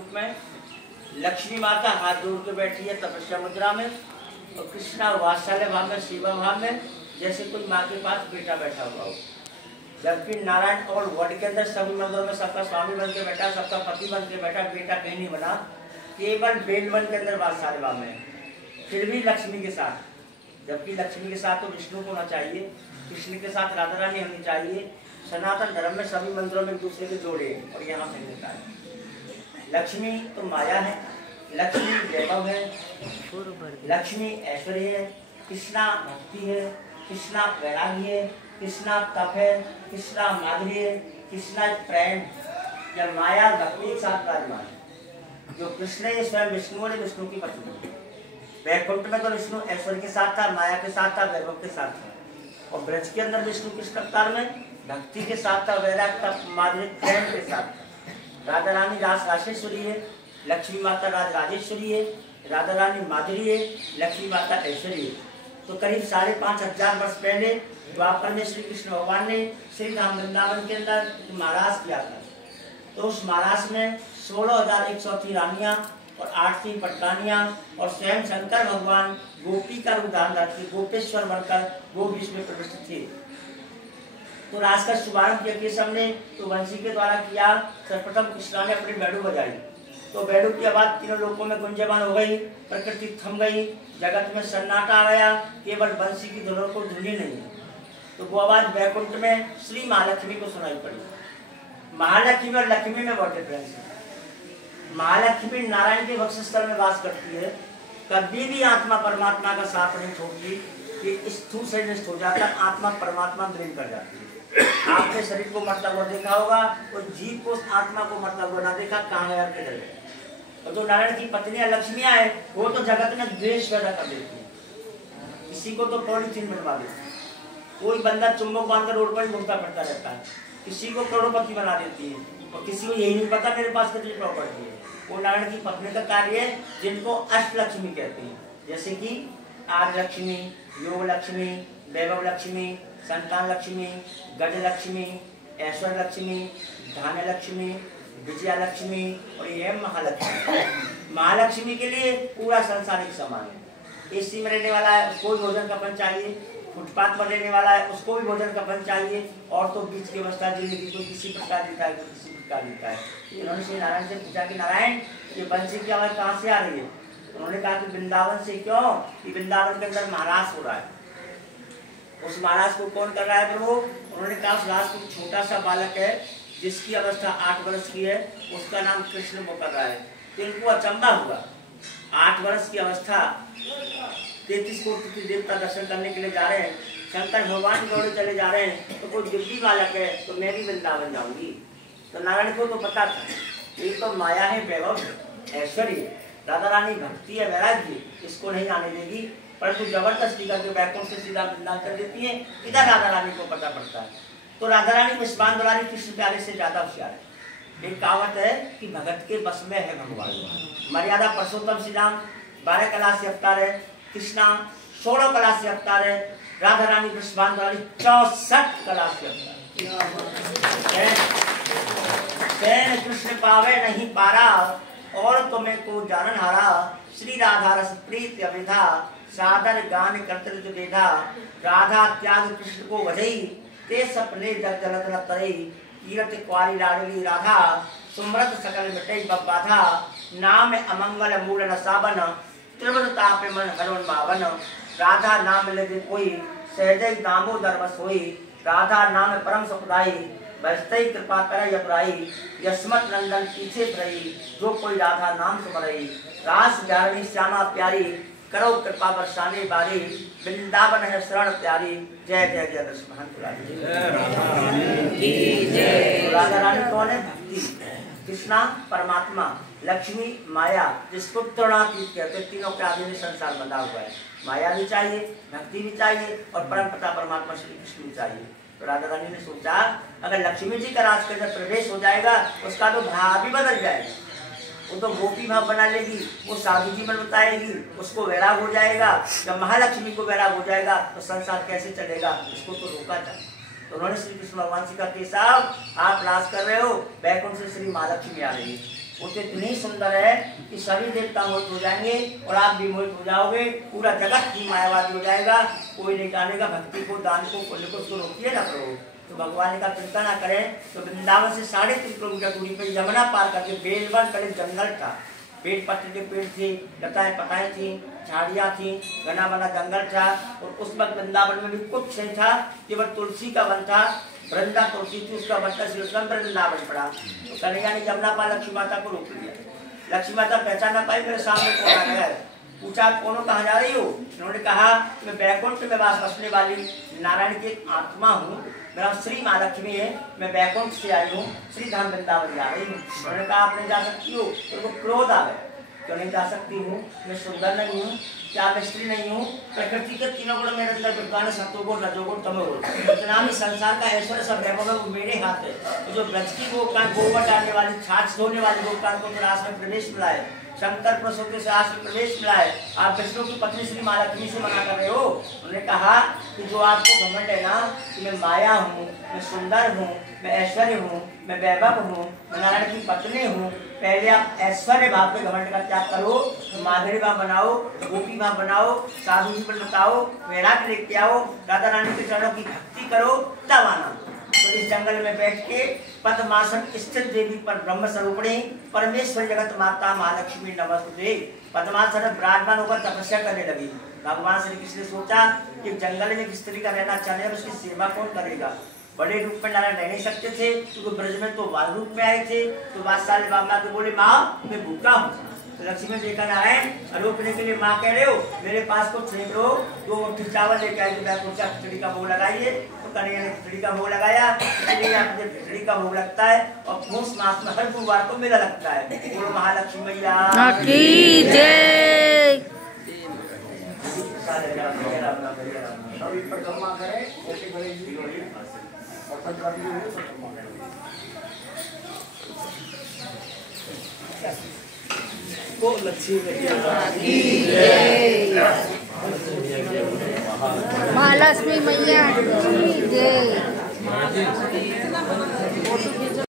रूप में। लक्ष्मी माता हाथ जोड़ के बैठी है तपस्या मुद्रा में, और कृष्णा वात्सल्य भाव में, सेवा भाव में, जैसे कोई माँ के पास बेटा बैठा हुआ हो। जबकि नारायण और वर्ड के अंदर सभी मंदिरों में सबका स्वामी बन के बैठा, सबका पति बन के बैठा, बेटा कहीं नहीं बना, केवल बेलवन के अंदर वात्सल्य भाव में, फिर भी लक्ष्मी के साथ। जबकि लक्ष्मी के साथ तो विष्णु को होना चाहिए, कृष्ण के साथ राधा रानी होनी चाहिए। सनातन धर्म में सभी मंदिरों में एक दूसरे के जोड़े, और यहाँ से मिलता है। लक्ष्मी तो माया है, लक्ष्मी वैभव है, लक्ष्मी ऐश्वर्य है, कृष्णा भक्ति है, कृष्णा वैराग्य है, कृष्णा तप है, कृष्णा माधुर्य है, कृष्णा प्रेम। जब माया भक्ति एक साथ विराजमान है। जो कृष्ण है स्वयं विष्णु ने विष्णु की पत्नी। वैकुंठ में तो विष्णु ऐश्वर्य के साथ था, माया के साथ था, वैभव के साथ था, और ब्रज के अंदर विष्णु कृष्ण अवतार में भक्ति के साथ था, वैराग था, माधुर्य प्रेम के साथ था। राधा रानी रास राजेश्वरी है, लक्ष्मी माता राज राजेश्वरी है, राधा रानी माधुरी है, लक्ष्मी माता ऐश्वरी है। तो करीब 5,500 वर्ष पहले द्वापर में श्री कृष्ण भगवान ने श्री राम वृंदावन के अंदर महाराज किया था। तो उस महाराज में 16,103 रानियां और 8 थी पटरानियां, और स्वयं शंकर भगवान गोपी का रूप धारण करके गोपेश्वर बनकर वो बीच में प्रविष्ट थे। तो रास का शुभारंभ किया सबने, तो वंशी के द्वारा किया। सर्वप्रथम कृष्णा ने अपनी बैडू बजाई, तो बैडू की आवाज तीनों लोगों में गुंजयमान हो गई, प्रकृति थम गई, जगत में सन्नाटा आ गया, केवल बंसी की धुनों को धुनी नहीं। तो वो आवाज वैकुंठ में श्री महालक्ष्मी को सुनाई पड़ी। महालक्ष्मी और लक्ष्मी में बहुत डिफरेंस है। महालक्ष्मी नारायण के वक्षस्थल में वास करती है, कभी भी आत्मा परमात्मा का साथ नहीं छोड़ती। ये स्थूल शरीर नष्ट हो जाता है, आत्मा परमात्मा विलीन कर जाती है। आपने शरीर को मरता हुआ देखा होगा, और जीव को आत्मा को मरता हुआ ना देखा, कहाँ गया के डरे। और जो नारायण की पत्नियां लक्ष्मियां हैं, वो तो जगत में द्वेष पैदा कर देती है। किसी को तो पॉलीथीन बनवा देती है, कोई बंदा चुम्बक बांधकर रोड पर घूमता फिरता रहता है, किसी को करोड़पति बना देती है, और किसी को यही नहीं पता मेरे पास कितनी प्रॉपर्टी है। वो नारायण की पत्नी का कार्य है, जिनको अष्टलक्ष्मी कहते हैं, जैसे कि आदि लक्ष्मी, योग लक्ष्मी, वैभव लक्ष्मी, संतान लक्ष्मी, गज लक्ष्मी, ऐश्वर्य लक्ष्मी, धान्य लक्ष्मी, विजया लक्ष्मी, और ये महालक्ष्मी। महालक्ष्मी के लिए पूरा संसार एक समान है। एसी में रहने वाला है, उसको भी भोजन कफन चाहिए, फुटपाथ पर रहने वाला है, उसको भी भोजन कफन चाहिए, और तो बीच की अवस्था जिंदगी को किसी प्रकार जीता है, किसी प्रकार जीता है। इन्होंने श्री नारायण से पूछा कि नारायण, ये बंसी की आवाज कहाँ से आ रही है? उन्होंने कहा कि वृंदावन से। क्यों? कि वृंदावन के अंदर महाराज हो रहा है। उस महाराज को कौन कर रहा है प्रभु? उन्होंने कहा उस राज को छोटा सा बालक है, जिसकी अवस्था 8 वर्ष की है, उसका नाम कृष्ण वो कर रहा है। तो इनको अचंबा हुआ, 8 वर्ष की अवस्था, 33 कोटि देवता दर्शन करने के लिए जा रहे हैं, शंकर भगवान की ओर चले जा रहे हैं, तो कोई दिव्य बालक है, तो मैं भी वृंदावन जाऊंगी। तो नारायण को तो पता था ये तो माया है, वैभव ऐश्वर्य, राधा रानी भक्ति है, वैराग्य, इसको नहीं आने देगी। परंतु जबरदस्ती करके वैकुंठ से सीधा वृंदावन कर देती है। इधर राधा रानी को पता पड़ता है। तो राधा रानी विश्वान दुलारी कृष्ण प्यारे से ज्यादा होशियार है। एक कहावत है कि भगत के बस में है भगवान। मर्यादा पुरुषोत्तम श्री राम 12 कला से अवतार है, कृष्णा 16 कला से अवतार है, राधा रानी विश्वान दुलारी 64 कला से अवतार है। कृष्ण पावे नहीं पारा, और तुम्हें को जानन हारा, श्री राधा रस प्रीत अभिधा, सादर गान करते जो देधा, राधा त्याग कृष्ण को वजई, ते सपने जग जलत न तरई, कीरत क्वारी लाडली राधा, सुमरत सकल मिटई बब बाधा, नाम अमंगल मूल न साबन, त्रिवृत ताप मन हरवन मावन, राधा नाम लगे कोई, सहजई दामोदर बस होई, राधा नाम परम सुखदाई, बजतई कृपा कर अपराई, यशमत नंदन पीछे रही, जो कोई राधा नाम सुमरई, रास जारणी श्यामा प्यारी, करो कृपा बरसाने बारी, वृंदावन है शरण प्यारी, जय जय जय कृष्ण राधा रानी कौन है? कृष्णा परमात्मा, लक्ष्मी माया, जिसको त्रिगुणातीत कहते हैं। तीनों के आधीन संसार बंधा हुआ है। माया भी चाहिए, भक्ति भी चाहिए, और परम पिता परमात्मा श्री कृष्ण भी चाहिए। तो राधा रानी ने सोचा अगर लक्ष्मी जी का राज के अंदर प्रवेश हो जाएगा, उसका तो भाव भी बदल जाएगा। वो तो गोपी भाव बना लेगी, वो साधु जीवन बताएगी, उसको वैराग हो जाएगा। जब महालक्ष्मी को वैराग हो जाएगा तो संसार कैसे चलेगा? इसको तो रोका था। तो उन्होंने श्री कृष्ण भगवान से कहा कि साहब आप राज कर रहे हो, बैकुंठ से श्री महालक्ष्मी आ रही है, वो तो इतनी सुंदर है कि सभी देवता मोहित हो जाएंगे और आप भी मोहित हो जाओगे। पूरा जगत ही मायावादी हो जाएगा। कोई नहीं जानेगा भक्ति को, दान को, पुण्य को। उसको रोकिए ना करो। तो भगवान का चिंता ना करें। तो वृंदावन से 3.5 किलोमीटर दूरी पर यमुना पार करके बेलवन करे जंगल था। पेड़ पत्र के पेड़ थे, लताएं पताएं थी, झाड़ियाँ थी, घना बना जंगल था। और उस वक्त वृंदावन में भी कुछ नहीं था, केवल तुलसी का वन था। वृंदा तुलसी थी, उसका वन था, वृंदावन पड़ा। तो कन्हैया ने यमुना पार लक्ष्मी माता को रोक लिया। लक्ष्मी माता पहचान ना पाई, मेरे सामने कौन आ गया है। पूछा आप कौन कहाँ जा रही हो? उन्होंने कहा मैं बैकुंठ में वास बसने वाली नारायण की आत्मा हूँ, मेरा श्री माँ लक्ष्मी है, मैं बैकुंठ से आई हूँ, श्री धाम वृंदावन जा रही हूँ। उन्होंने कहा आप नहीं जा सकती हो। तो उनको क्रोध आ गया, क्यों नहीं जा सकती हूँ? मैं सुंदर नहीं हूँ, क्या मैं स्त्री नहीं हूँ? प्रकृति के तीनों गुण मेरे अंदर विद्वान है, सत्वगुण, रजोगुण, तमोगुण। इतना भी संसार का ऐश्वर्य सब वैभव वो मेरे हाथ है। तो जो ब्रज की गोबर डालने वाली, छाछ धोने वाली गोपाल को रास में प्रवेश मिला है, शंकर प्रसूति से आस में प्रवेश मिला है, आप विष्णु की पत्नी श्री माँ लक्ष्मी से मना कर रहे हो। उन्होंने कहा कि जो आपको घमंड है ना कि मैं माया हूँ, मैं सुंदर हूँ, मैं ऐश्वर्य हूँ, मैं वैभव हूँ, मैं नारायण की पत्नी हूँ, पहले आप ऐश्वर्य भाव के घमंड का त्याग करो, माधुरी भाव बनाओ, गोपी भाव बनाओ, साधु जी पर बताओ, वैराग्य लेके आओ, राधा रानी के चरणों की भक्ति करो, तब आना। तो इस जंगल में बैठ के पद्मासन स्थित देवी पर ब्रह्म स्वरूपिणी परमेश्वर जगत माता महालक्ष्मी नमस्ते पद्मासन विराजमान होकर तपस्या करने लगी। भगवान श्री कृष्ण ने सोचा कि जंगल में स्त्री का रहना अच्छा नहीं, उसकी सेवा कौन करेगा। बड़े रूप में नारायण रह नहीं सकते थे, क्योंकि ब्रज में तो बाल रूप में आए थे। तो बादशाह बाबा को बोले माँ मैं भूखा हूँ। तो लक्ष्मी ने देखा नारायण रोकने के लिए माँ कह रहे हो, मेरे पास कुछ नहीं लो, 2 मुट्ठी चावल लेके आए, खिचड़ी का भोग लगाइए। तो कन्हैया ने खिचड़ी का भोग लगाया। इसलिए आपको खिचड़ी का भोग लगता है और पूस मास में हर गुरुवार को मेला लगता है। बोलो महालक्ष्मी मैया की जय। महालक्ष्मी मैया की जय।